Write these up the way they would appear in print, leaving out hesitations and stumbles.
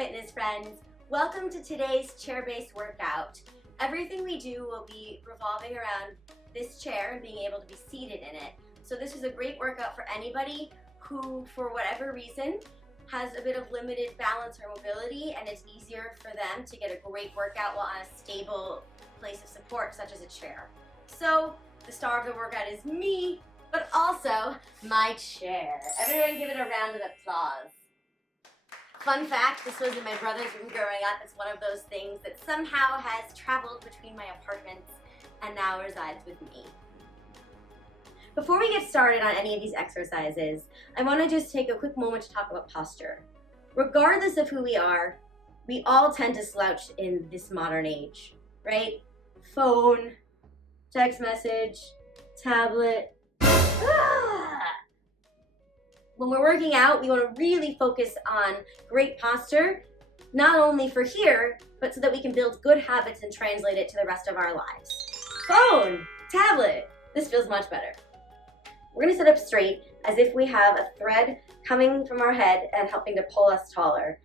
fitness friends. Welcome to today's chair-based workout. Everything we do will be revolving around this chair and being able to be seated in it. So this is a great workout for anybody who, for whatever reason, has a bit of limited balance or mobility, and it's easier for them to get a great workout while on a stable place of support, such as a chair. So the star of the workout is me, but also my chair. Everyone give it a round of applause. Fun fact, this was in my brother's room growing up. It's one of those things that somehow has traveled between my apartments and now resides with me. Before we get started on any of these exercises, I want to just take a quick moment to talk about posture. Regardless of who we are, we all tend to slouch in this modern age, right? Phone, text message, tablet. When we're working out, we want to really focus on great posture, not only for here, but so that we can build good habits and translate it to the rest of our lives. Phone, tablet, this feels much better. We're going to sit up straight as if we have a thread coming from our head and helping to pull us taller.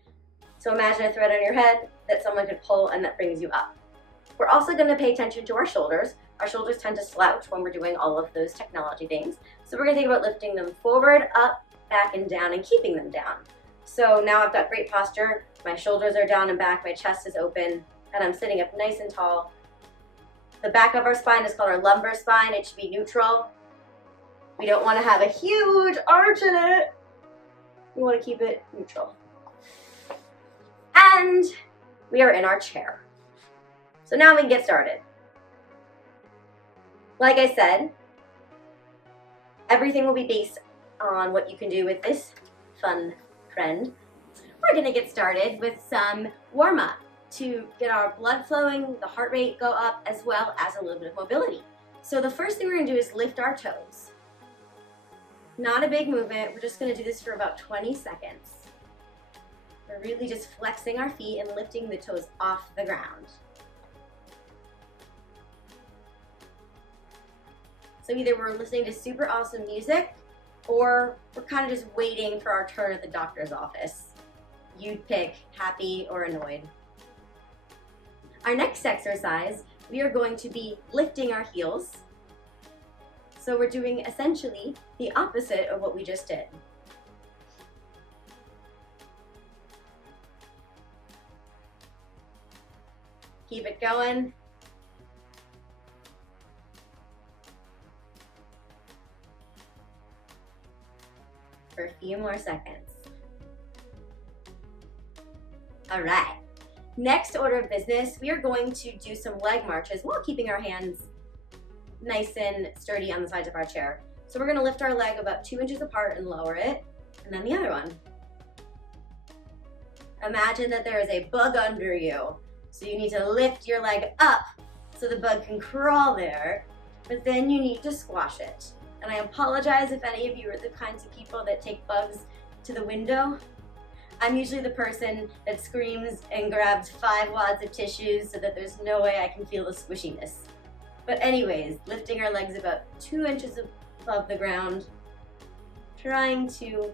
So imagine a thread on your head that someone could pull and that brings you up. We're also going to pay attention to our shoulders. Our shoulders tend to slouch when we're doing all of those technology things. So we're going to think about lifting them forward, up, back, and down, and keeping them down. So now I've got great posture. My shoulders are down and back, my chest is open, and I'm sitting up nice and tall. The back of our spine is called our lumbar spine. It should be neutral. We don't want to have a huge arch in it. We want to keep it neutral. And we are in our chair. So now we can get started. Like I said, everything will be based on what you can do with this fun friend. We're going to get started with some warm-up to get our blood flowing, the heart rate go up, as well as a little bit of mobility. So the first thing we're going to do is lift our toes. Not a big movement. We're just going to do this for about 20 seconds. We're really just flexing our feet and lifting the toes off the ground. So either we're listening to super awesome music, or we're kind of just waiting for our turn at the doctor's office. You'd pick happy or annoyed. Our next exercise, we are going to be lifting our heels. So we're doing essentially the opposite of what we just did. Keep it going. For a few more seconds. All right. Next order of business, we are going to do some leg marches while keeping our hands nice and sturdy on the sides of our chair. So we're going to lift our leg about 2 inches apart and lower it, and then the other one. Imagine that there is a bug under you. So you need to lift your leg up so the bug can crawl there, but then you need to squash it. And I apologize if any of you are the kinds of people that take bugs to the window. I'm usually the person that screams and grabs 5 wads of tissues so that there's no way I can feel the squishiness. But anyways, lifting our legs about 2 inches above the ground, trying to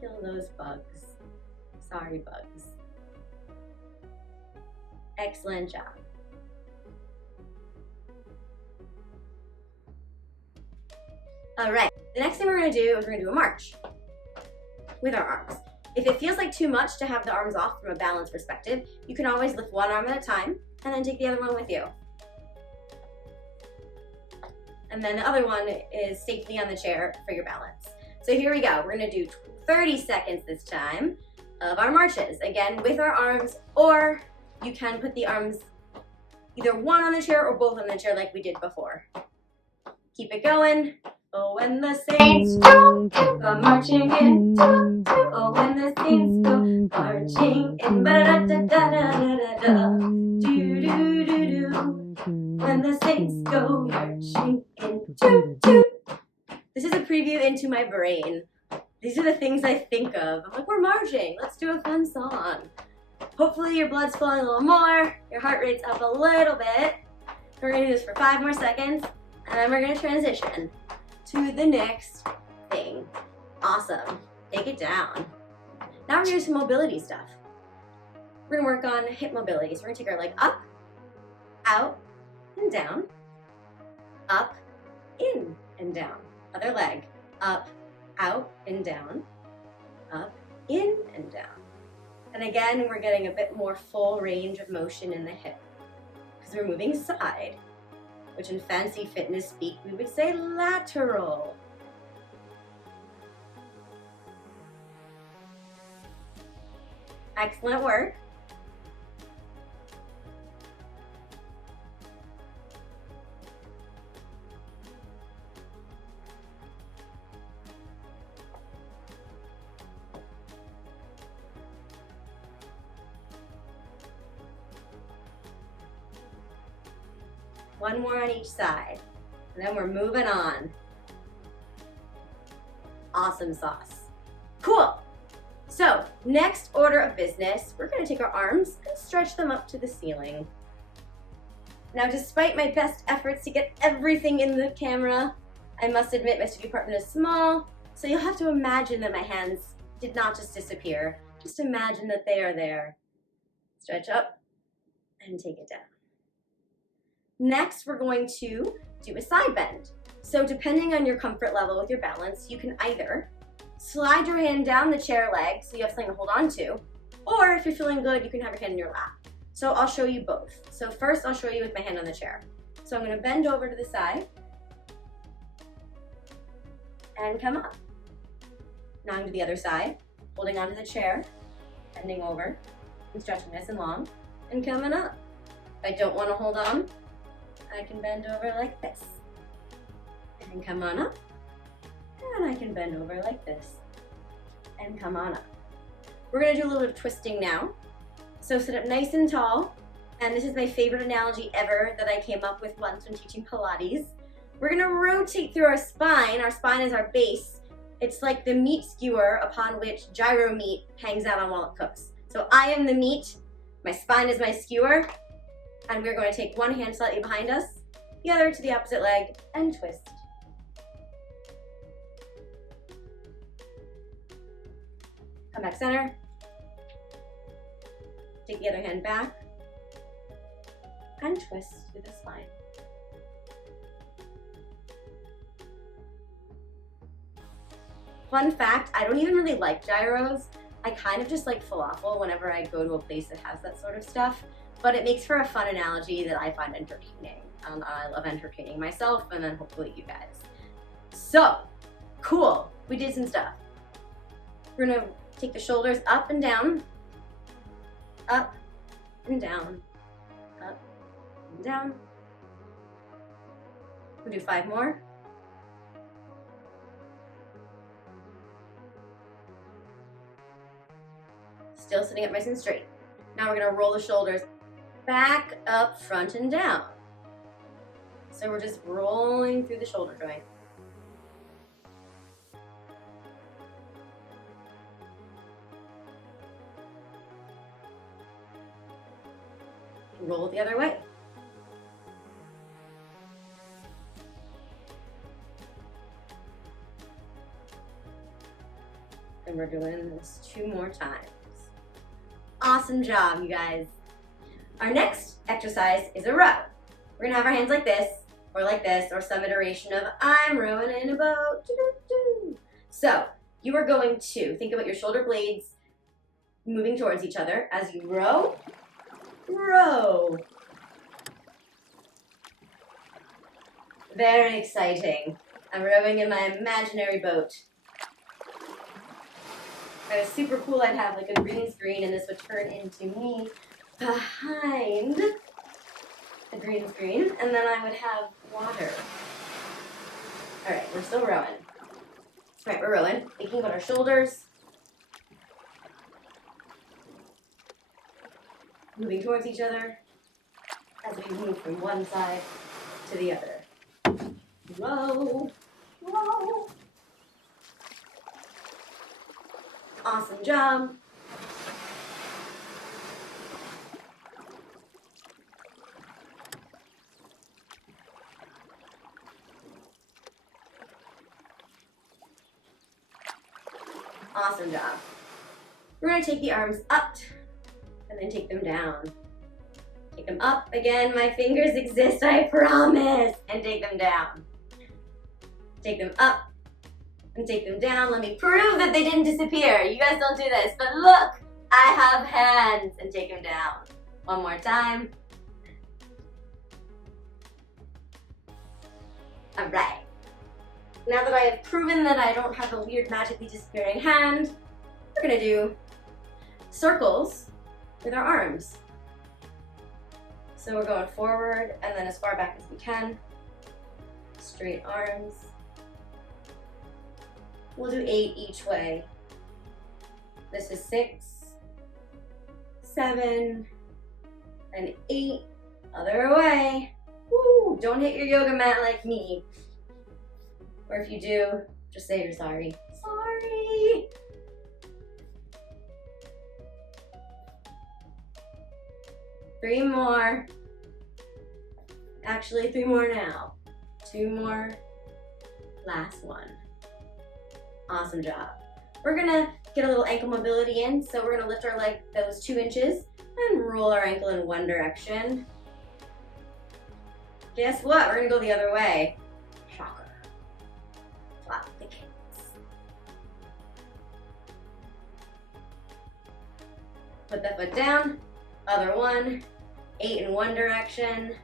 kill those bugs. Sorry, bugs. Excellent job. All right, the next thing we're going to do is we're going to do a march with our arms. If it feels like too much to have the arms off from a balance perspective, you can always lift one arm at a time and then take the other one with you. And then the other one is safely on the chair for your balance. So here we go. We're going to do 30 seconds this time of our marches. Again, with our arms, or you can put the arms either one on the chair or both on the chair like we did before. Keep it going. Oh, when the saints go marching in, oh, when the saints go marching in, ba-da-da-da-da-da-da-da, do-do-do-do, when the saints go marching in, doo-doo. This is a preview into my brain. These are the things I think of. I'm like, we're marching, let's do a fun song. Hopefully your blood's flowing a little more, your heart rate's up a little bit. We're gonna do this for 5 more seconds, and then we're gonna transition to the next thing. Awesome. Take it down. Now we're gonna do some mobility stuff. we're gonna work on hip mobility. So we're gonna take our leg up, out, and down, up, in, and down. Other leg, up, out, and down, up, in, and down. And again, we're getting a bit more full range of motion in the hip because we're moving side, which in fancy fitness speak, we would say lateral. Excellent work. One more on each side, and then we're moving on. Awesome sauce. Cool. So, next order of business, we're gonna take our arms and stretch them up to the ceiling. Now, despite my best efforts to get everything in the camera, I must admit my studio apartment is small, so you'll have to imagine that my hands did not just disappear. Just imagine that they are there. Stretch up and take it down. Next, we're going to do a side bend. So depending on your comfort level with your balance, you can either slide your hand down the chair leg so you have something to hold on to, or if you're feeling good, you can have your hand in your lap. So I'll show you both. So first I'll show you with my hand on the chair. So I'm gonna bend over to the side and come up. Now I'm to the other side, holding onto the chair, bending over and stretching nice and long and coming up. If I don't wanna hold on, I can bend over like this and come on up, and I can bend over like this and come on up. We're gonna do a little bit of twisting now. So sit up nice and tall, and this is my favorite analogy ever that I came up with once when teaching Pilates. We're gonna rotate through our spine. Our spine is our base. It's like the meat skewer upon which gyro meat hangs out on while it cooks. So I am the meat, my spine is my skewer, and we're going to take one hand slightly behind us, the other to the opposite leg, and twist. Come back center. Take the other hand back, and twist through the spine. Fun fact, I don't even really like gyros. I kind of just like falafel whenever I go to a place that has that sort of stuff. But it makes for a fun analogy that I find entertaining. I love entertaining myself and then hopefully you guys. So, cool, we did some stuff. We're gonna take the shoulders up and down, up and down, up and down. We'll do 5 more. Still sitting up nice and straight. Now we're gonna roll the shoulders back, up, front, and down. So we're just rolling through the shoulder joint. Roll it the other way. And we're doing this 2 more times. Awesome job, you guys. Our next exercise is a row. We're gonna have our hands like this, or some iteration of I'm rowing in a boat. So you are going to think about your shoulder blades moving towards each other as you row, row. Very exciting. I'm rowing in my imaginary boat. If it was super cool, I'd have like a green screen and this would turn into me behind the green screen, and then I would have water. All right, we're still rowing. All right, we're rowing, thinking about our shoulders, moving towards each other as we move from one side to the other. Row, row. Awesome job. Awesome job. We're going to take the arms up and then take them down. Take them up again, my fingers exist, I promise, and take them down. Take them up and take them down. Let me prove that they didn't disappear. You guys don't do this, but look, I have hands, and take them down. One more time. All right. Now that I have proven that I don't have a weird magically disappearing hand, we're gonna do circles with our arms. So we're going forward and then as far back as we can. Straight arms. We'll do 8 each way. This is 6, 7, and 8. Other way. Woo! Don't hit your yoga mat like me. Or if you do, just say you're sorry. Sorry! Three more. Actually, 3 more now. 2 more. Last one. Awesome job. We're gonna get a little ankle mobility in, so we're gonna lift our leg those 2 inches and roll our ankle in one direction. Guess what? We're gonna go the other way. Shocker. Flop the kicks. Put the foot down. Other one. 8 in one direction.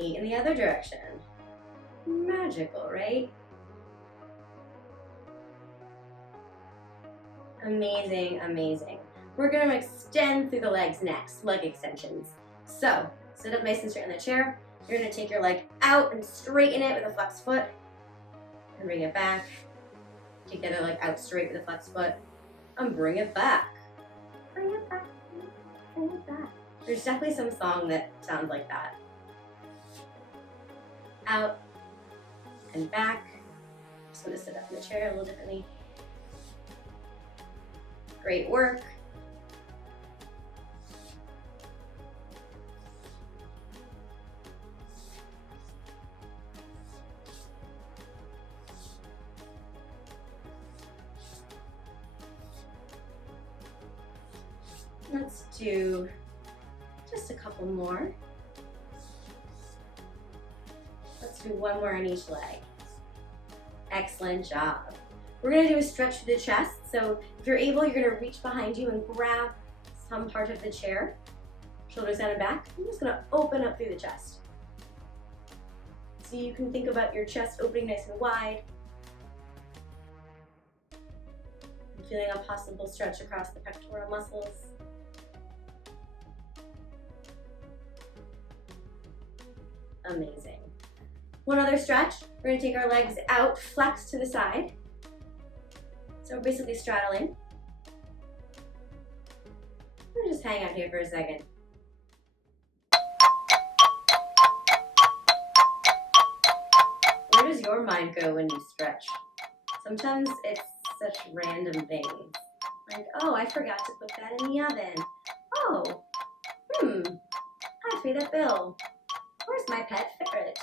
8 in the other direction. Magical, right? Amazing, amazing. We're gonna extend through the legs next, leg extensions. So, sit up nice and straight in the chair. You're gonna take your leg out and straighten it with a flexed foot. And bring it back. Take the other leg out straight with a flexed foot. And bring it back. Bring it back, bring it back. There's definitely some song that sounds like that. Out and back. Just gonna sit up in the chair a little differently. Great work. Let's do just a couple more. Let's do one more on each leg. Excellent job. We're gonna do a stretch through the chest. So if you're able, you're gonna reach behind you and grab some part of the chair. Shoulders down and back. I'm just gonna open up through the chest. So you can think about your chest opening nice and wide. And feeling a possible stretch across the pectoral muscles. Amazing. One other stretch. We're gonna take our legs out, flex to the side. So we're basically straddling. We're gonna just hang out here for a second. Where does your mind go when you stretch? Sometimes it's such random things. Like, oh, I forgot to put that in the oven. Oh, I have to pay that bill. Where's my pet ferret?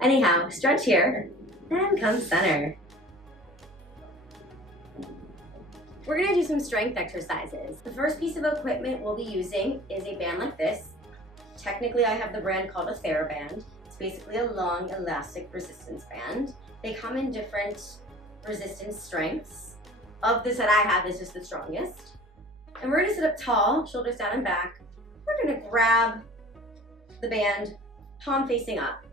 Anyhow, stretch here, and come center. We're gonna do some strength exercises. The first piece of equipment we'll be using is a band like this. Technically, I have the brand called a TheraBand. It's basically a long, elastic resistance band. They come in different resistance strengths. Of this that I have, this is the strongest. And we're gonna sit up tall, shoulders down and back. We're gonna grab the band, palm facing up.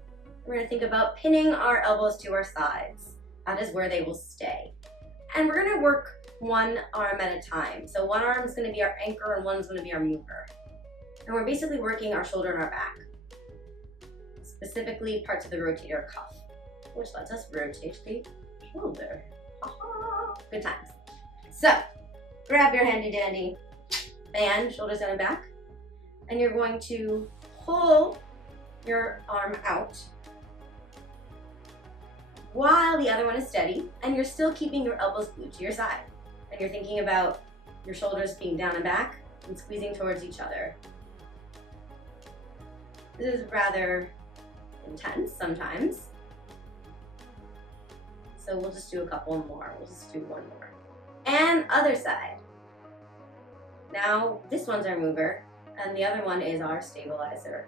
We're gonna think about pinning our elbows to our sides. That is where they will stay. And we're gonna work one arm at a time. So one arm is gonna be our anchor and one's gonna be our mover. And we're basically working our shoulder and our back. Specifically parts of the rotator cuff, which lets us rotate the shoulder. Good times. So, grab your handy dandy band, shoulders down and back, and you're going to pull your arm out while the other one is steady, and you're still keeping your elbows glued to your side. And you're thinking about your shoulders being down and back and squeezing towards each other. This is rather intense sometimes. So we'll just do a couple more. We'll just do one more. And other side. Now this one's our mover, and the other one is our stabilizer.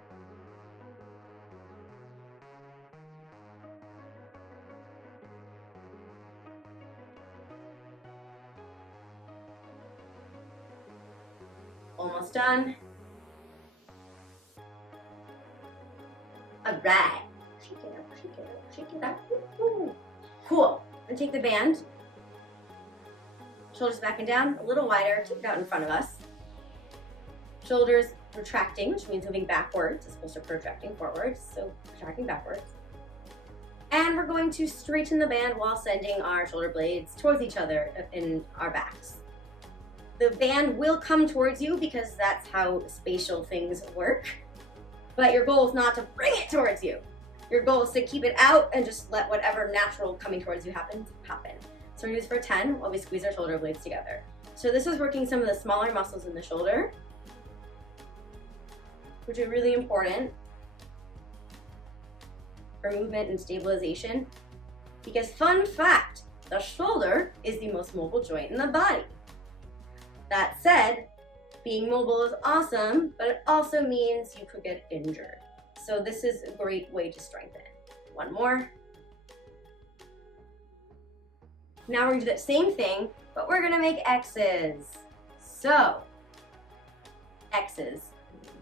Almost done. All right. Shake it up, shake it up, shake it up. Woo-hoo. Cool. And take the band. Shoulders back and down, a little wider, keep it out in front of us. Shoulders retracting, which means moving backwards as opposed to protracting forwards, so retracting backwards. And we're going to straighten the band while sending our shoulder blades towards each other in our backs. The band will come towards you because that's how spatial things work, but your goal is not to bring it towards you. Your goal is to keep it out and just let whatever natural coming towards you happen. So we're gonna do this for 10 while we squeeze our shoulder blades together. So this is working some of the smaller muscles in the shoulder, which are really important for movement and stabilization. Because fun fact, the shoulder is the most mobile joint in the body. That said, being mobile is awesome, but it also means you could get injured. So this is a great way to strengthen it. One more. Now we're gonna do that same thing, but we're gonna make X's. So, X's.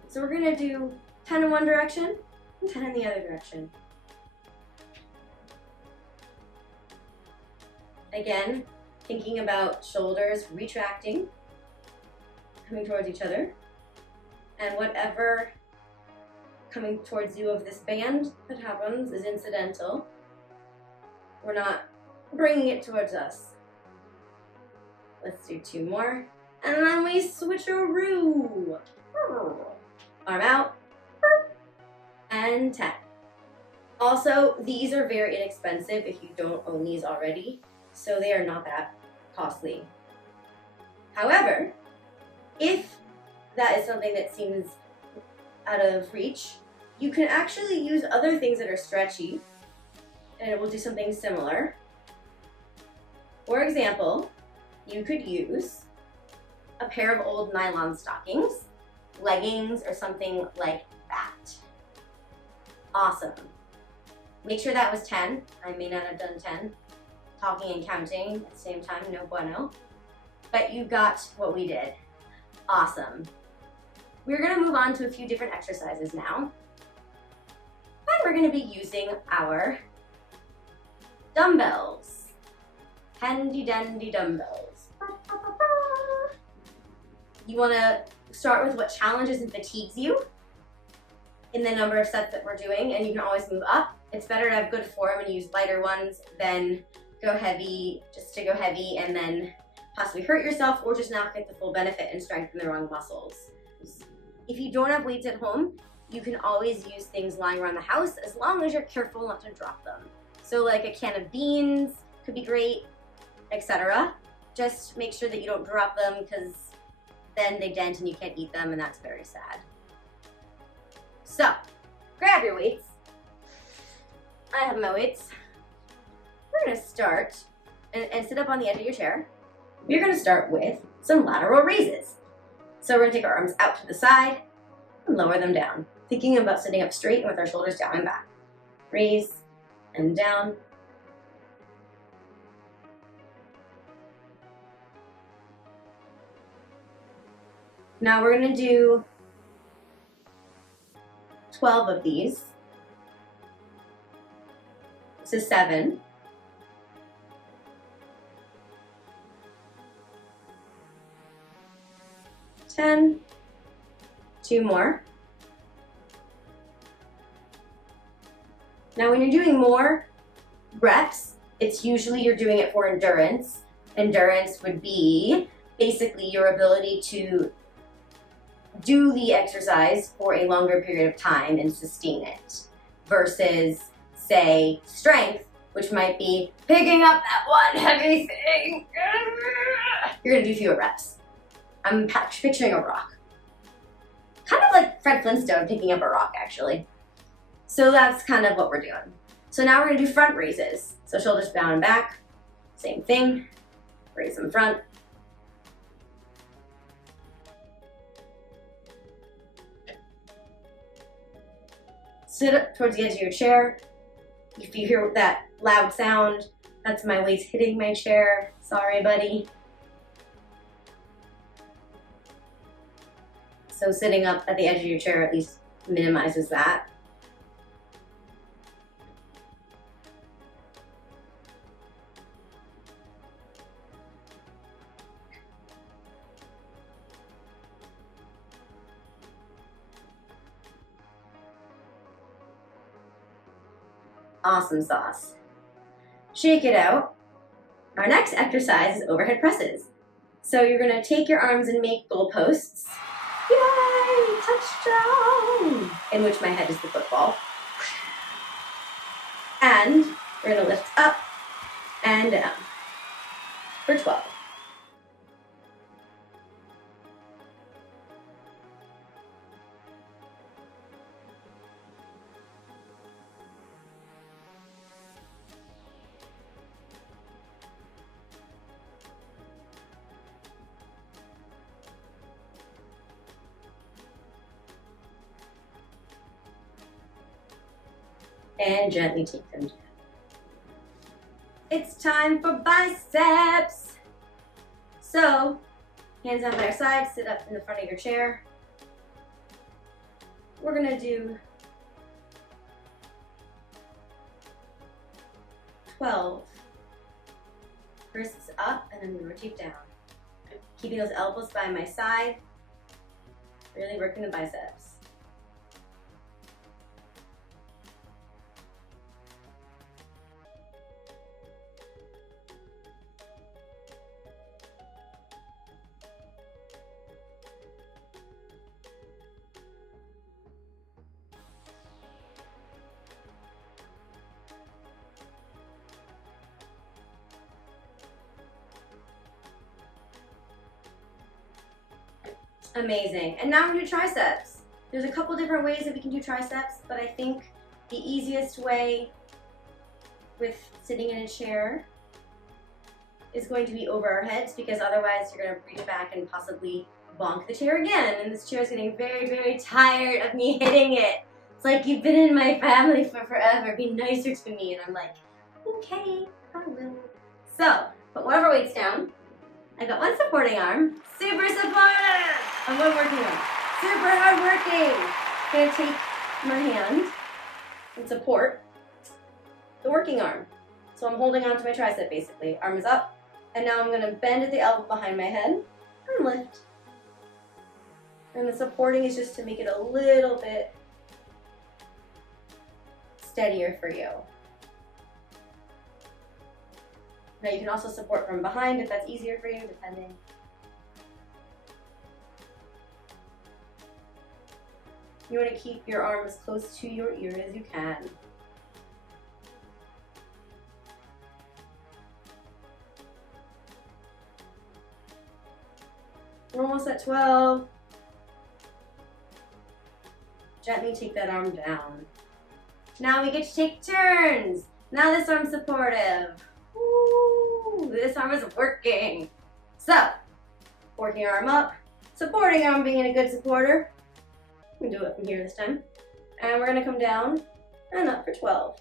So we're gonna do 10 in one direction and 10 in the other direction. Again, thinking about shoulders retracting, coming towards each other, and whatever coming towards you of this band that happens is incidental. We're not bringing it towards us. Let's do 2 more, and then we switcheroo. Arm out, and 10. Also, these are very inexpensive if you don't own these already, so they are not that costly. However, if that is something that seems out of reach, you can actually use other things that are stretchy, and it will do something similar. For example, you could use a pair of old nylon stockings, leggings, or something like that. Awesome. Make sure that was 10. I may not have done 10. Talking and counting at the same time, no bueno. But you got what we did. Awesome. We're gonna move on to a few different exercises now. And we're gonna be using our dumbbells. Handy dandy dumbbells. You wanna start with what challenges and fatigues you in the number of sets that we're doing, and you can always move up. It's better to have good form and use lighter ones than go heavy, just to go heavy and then possibly hurt yourself or just not get the full benefit and strengthen the wrong muscles. If you don't have weights at home, you can always use things lying around the house as long as you're careful not to drop them. So like a can of beans could be great, etc. Just make sure that you don't drop them because then they dent and you can't eat them, and that's very sad. So, grab your weights. I have my weights. We're gonna start, and sit up on the edge of your chair. You're gonna start with some lateral raises. So we're gonna take our arms out to the side and lower them down, thinking about sitting up straight and with our shoulders down and back. Raise and down. Now we're gonna do 12 of these. This is 7. 10. 2 more. Now when you're doing more reps, it's usually you're doing it for endurance. Endurance would be basically your ability to do the exercise for a longer period of time and sustain it, versus, say, strength, which might be picking up that one heavy thing. You're gonna do fewer reps. I'm picturing a rock. Kind of like Fred Flintstone picking up a rock, actually. So that's kind of what we're doing. So now we're gonna do front raises. So shoulders down and back, same thing, raise them front. Sit up towards the edge of your chair. If you hear that loud sound, that's my weights hitting my chair. Sorry, buddy. So sitting up at the edge of your chair at least minimizes that. Awesome sauce. Shake it out. Our next exercise is overhead presses. So you're gonna take your arms and make goalposts. Yay! Touchdown! In which my head is the football. And we're gonna lift up and down for 12. And gently take them down. It's time for biceps. So, hands on by your side, sit up in the front of your chair. We're gonna do 12. First is up, and then we rotate down. Keeping those elbows by my side, really working the biceps. Amazing. And now we're gonna do triceps. There's a couple different ways that we can do triceps, but I think the easiest way with sitting in a chair is going to be over our heads, because otherwise you're gonna reach back and possibly bonk the chair again. And this chair is getting very, very tired of me hitting it. It's like, you've been in my family for forever. Be nicer to me. And I'm like, okay, I will. So, put one of our weights down. I got one supporting arm. Super supportive! And one working arm. Super hard working! I'm gonna take my hand and support the working arm. So I'm holding on to my tricep basically. Arm is up. And now I'm gonna bend at the elbow behind my head and lift. And the supporting is just to make it a little bit steadier for you. Now you can also support from behind if that's easier for you, depending. You want to keep your arm as close to your ear as you can. We're almost at 12. Gently take that arm down. Now we get to take turns. Now this arm's supportive. Ooh, this arm is working. So, working arm up, supporting arm being a good supporter. We can do it from here this time. And we're gonna come down and up for 12.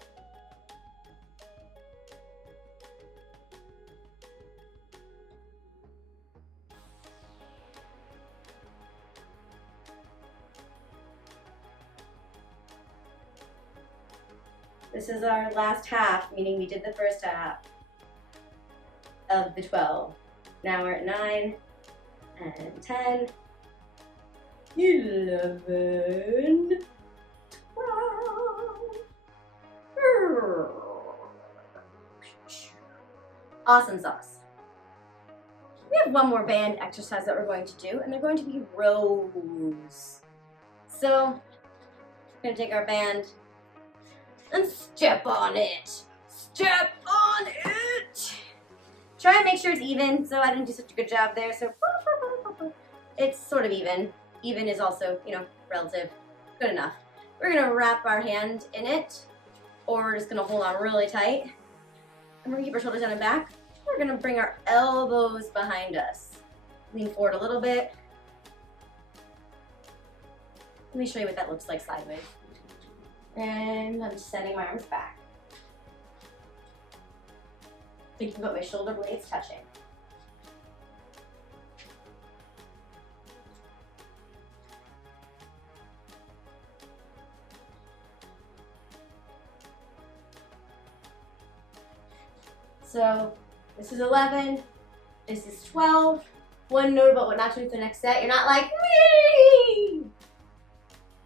This is our last half, meaning we did the first half of the 12. Now we're at 9 and 10, 11, 12. Awesome sauce. We have one more band exercise that we're going to do, and they're going to be rows. So, we're going to take our band and step on it. Step on it. Try and make sure it's even, so I didn't do such a good job there. So it's sort of even. Even is also, relative. Good enough. We're gonna wrap our hand in it or we're just gonna hold on really tight. And we're gonna keep our shoulders down and back. We're gonna bring our elbows behind us. Lean forward a little bit. Let me show you what that looks like sideways. And I'm just sending my arms back. Thinking about my shoulder blades touching. So this is 11, this is 12. One note about what not to do for the next set. You're not like, wee!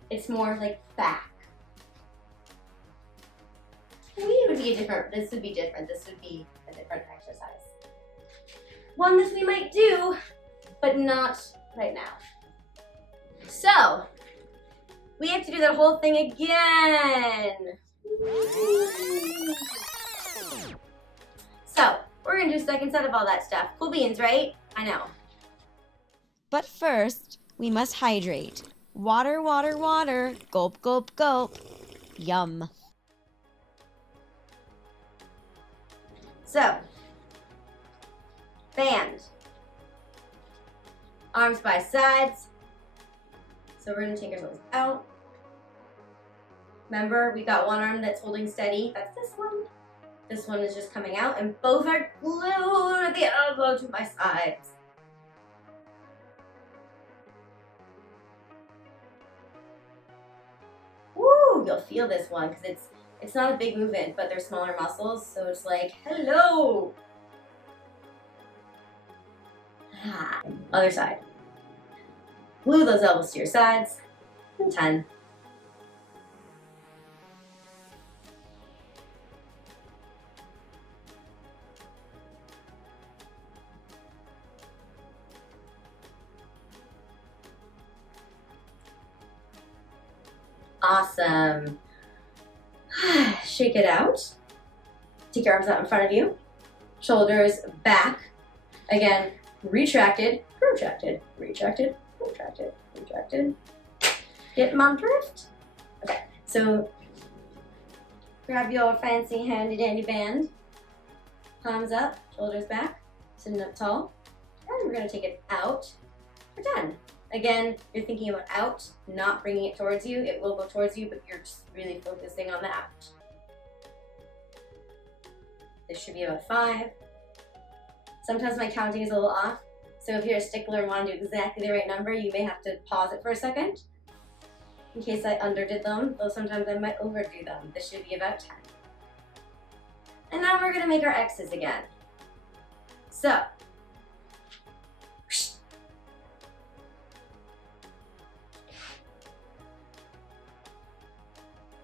It's more like back. Wee would be different, this would be different. This would be a different exercise. One that we might do, but not right now. So, we have to do that whole thing again. So, we're gonna do a second set of all that stuff. Cool beans, right? I know. But first, we must hydrate. Water, water, water. Gulp, gulp, gulp. Yum. So, band. Arms by sides. So we're gonna take ourselves out. Remember, we got one arm that's holding steady. That's this one. This one is just coming out, and both are glued at the elbow to my sides. Woo! You'll feel this one because it's not a big movement, but they're smaller muscles, so it's like, hello. Ah. Other side. Glue those elbows to your sides. And 10. Awesome. Shake it out. Take your arms out in front of you. Shoulders back. Again, retracted, protracted, retracted, protracted, retracted. Get my drift? Okay, so grab your fancy handy dandy band. Palms up, shoulders back, sitting up tall. And we're gonna take it out. We're done. Again, you're thinking about out, not bringing it towards you. It will go towards you, but you're just really focusing on the out. This should be about 5. Sometimes my counting is a little off, so if you're a stickler and want to do exactly the right number, you may have to pause it for a second. In case I underdid them, though sometimes I might overdo them. This should be about 10. And now we're going to make our X's again. So,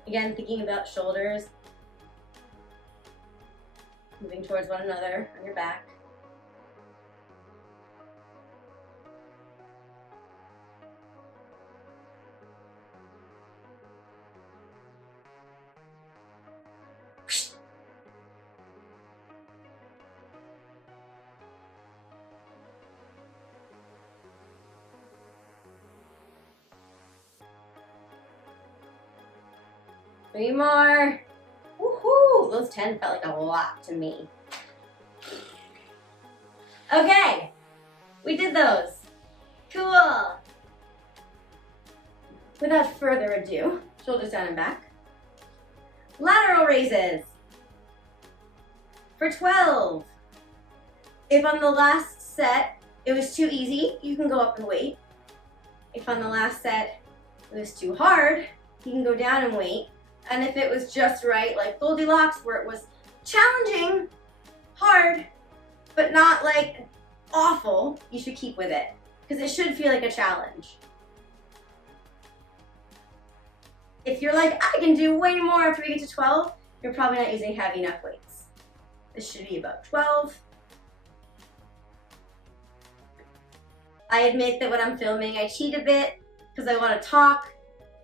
again, thinking about shoulders, moving towards one another on your back. Three more. Woohoo! Those 10 felt like a lot to me. Okay, we did those. Cool. Without further ado, shoulders down and back. Lateral raises for 12. If on the last set it was too easy, you can go up and wait. If on the last set it was too hard, you can go down and wait. And if it was just right, like Goldilocks, where it was challenging, hard, but not like awful, you should keep with it. Because it should feel like a challenge. If you're like, I can do way more after we get to 12, you're probably not using heavy enough weights. This should be about 12. I admit that when I'm filming, I cheat a bit because I want to talk.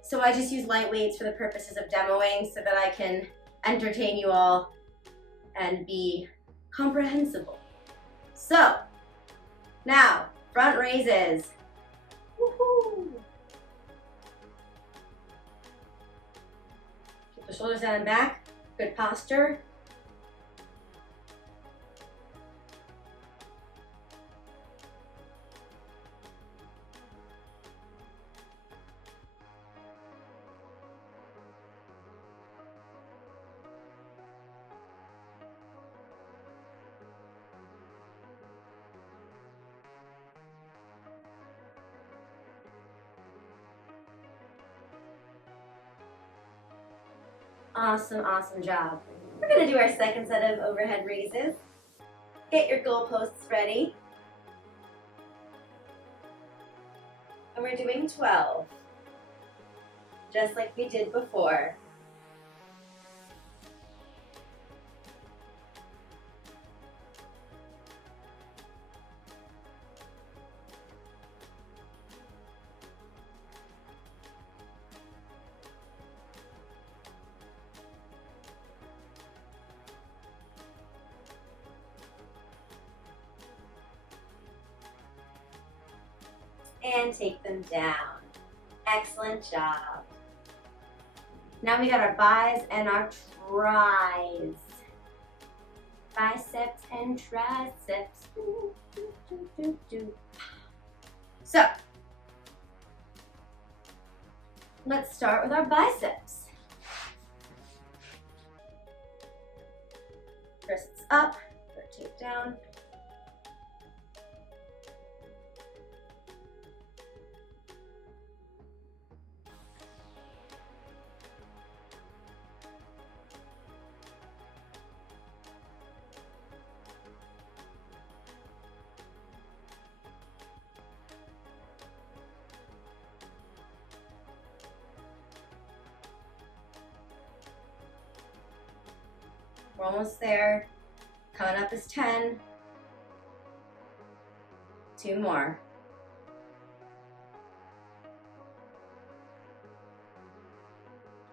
So I just use light weights for the purposes of demoing so that I can entertain you all and be comprehensible. So, now, front raises. Woohoo! Keep the shoulders down and back. Good posture. Awesome, awesome job. We're gonna do our second set of overhead raises. Get your goalposts ready. And we're doing 12, just like we did before. And take them down. Excellent job. Now we got our bis and our tris. Biceps and triceps. So, let's start with our biceps. Wrists up, foot tape down. We're almost there. Coming up is 10. 2 more.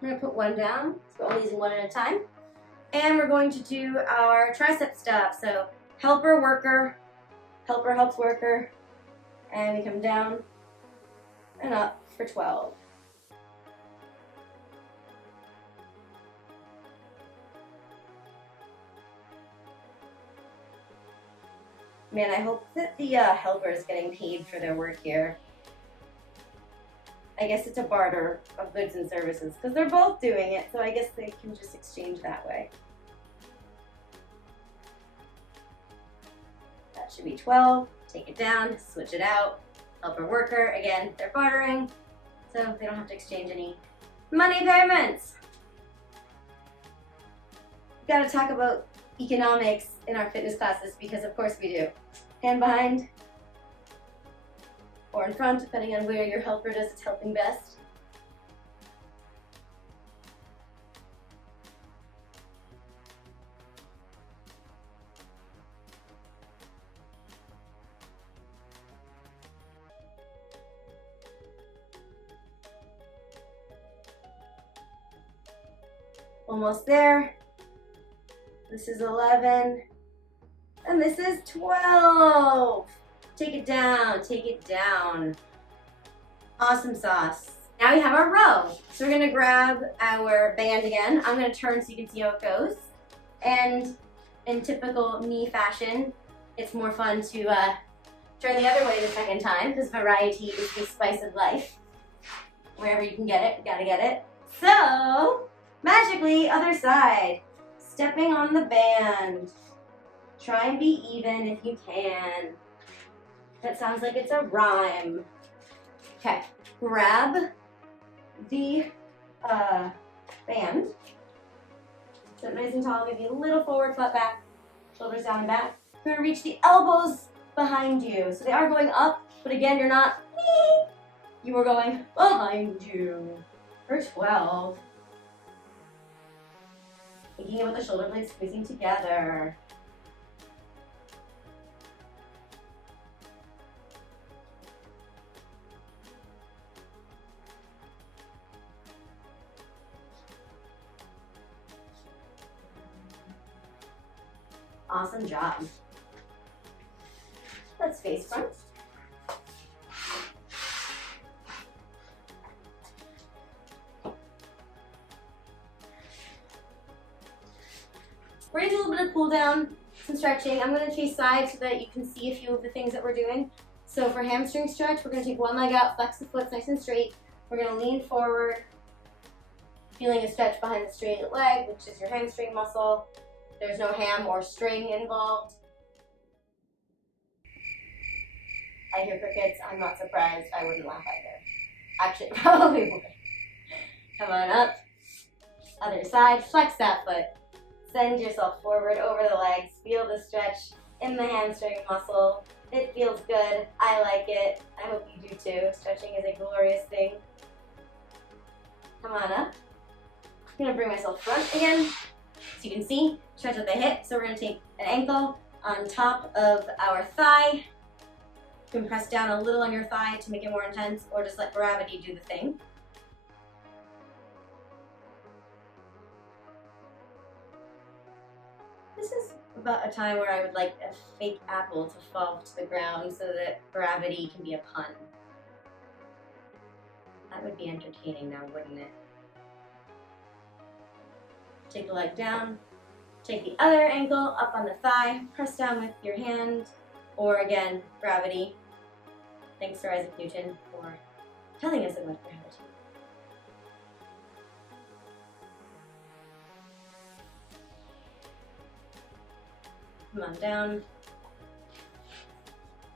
I'm gonna put one down, so we're only using one at a time. And we're going to do our tricep stuff. So helper, worker, helper helps worker. And we come down and up for 12. Man, I hope that the helper is getting paid for their work here. I guess it's a barter of goods and services because they're both doing it, so I guess they can just exchange that way. That should be 12. Take it down, switch it out. Helper, worker, again, they're bartering, so they don't have to exchange any money payments. We gotta talk about economics in our fitness classes because of course we do. Hand behind or in front, depending on where your helper does its helping best. Almost there. This is 11. And this is 12. Take it down, take it down. Awesome sauce. Now we have our row. So we're gonna grab our band again. I'm gonna turn so you can see how it goes. And in typical me fashion, it's more fun to turn the other way the second time because variety is the spice of life. Wherever you can get it, you gotta get it. So, magically, other side. Stepping on the band. Try and be even if you can. That sounds like it's a rhyme. Okay, grab the band. Sit nice and tall, maybe a little forward, flat back, shoulders down and back. You're gonna reach the elbows behind you. So they are going up, but again, you're not, you are going behind you. For 12. Thinking about the shoulder blades squeezing together. Awesome job. Let's face front. We're gonna do a little bit of cool down, some stretching. I'm gonna change sides so that you can see a few of the things that we're doing. So for hamstring stretch, we're gonna take one leg out, flex the foot nice and straight. We're gonna lean forward, feeling a stretch behind the straight leg, which is your hamstring muscle. There's no ham or string involved. I hear crickets. I'm not surprised. I wouldn't laugh either. Actually, probably would. Come on up. Other side. Flex that foot. Send yourself forward over the legs. Feel the stretch in the hamstring muscle. It feels good. I like it. I hope you do too. Stretching is a glorious thing. Come on up. I'm going to bring myself front again. So you can see, stretch at the hip. So we're going to take an ankle on top of our thigh. You can press down a little on your thigh to make it more intense, or just let gravity do the thing. This is about a time where I would like a fake apple to fall to the ground so that gravity can be a pun. That would be entertaining now, wouldn't it? Take the leg down, take the other ankle up on the thigh, press down with your hand, or again, gravity. Thanks to Isaac Newton for telling us about gravity. Come on down.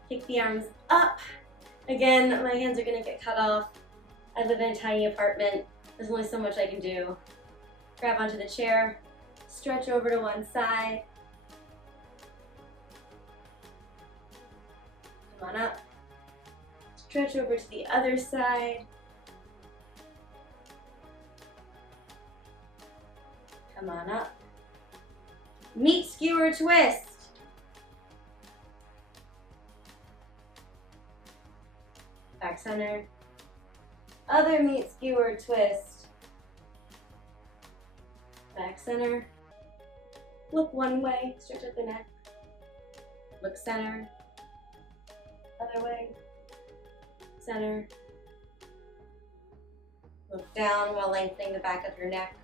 Kick the arms up. Again, my hands are gonna get cut off. I live in a tiny apartment. There's only so much I can do. Grab onto the chair, stretch over to one side. Come on up. Stretch over to the other side. Come on up. Meat skewer twist. Back center. Other meat skewer twist. Back center. Look one way, stretch out the neck. Look center. Other way. Center. Look down while lengthening the back of your neck.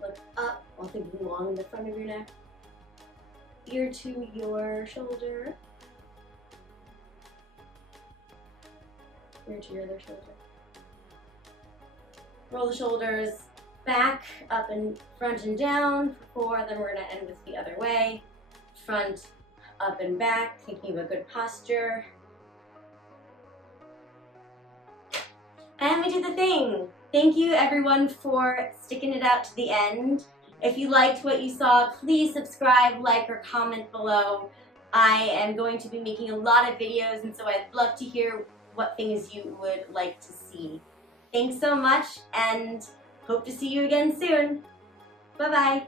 Look up while thinking long in the front of your neck. Ear to your shoulder. Ear to your other shoulder. Roll the shoulders back, up and front and down for 4. Then we're going to end with the other way. Front, up and back, thinking of a good posture. And we did the thing. Thank you everyone for sticking it out to the end. If you liked what you saw, please subscribe, like, or comment below. I am going to be making a lot of videos, and so I'd love to hear what things you would like to see. Thanks so much, and hope to see you again soon. Bye-bye.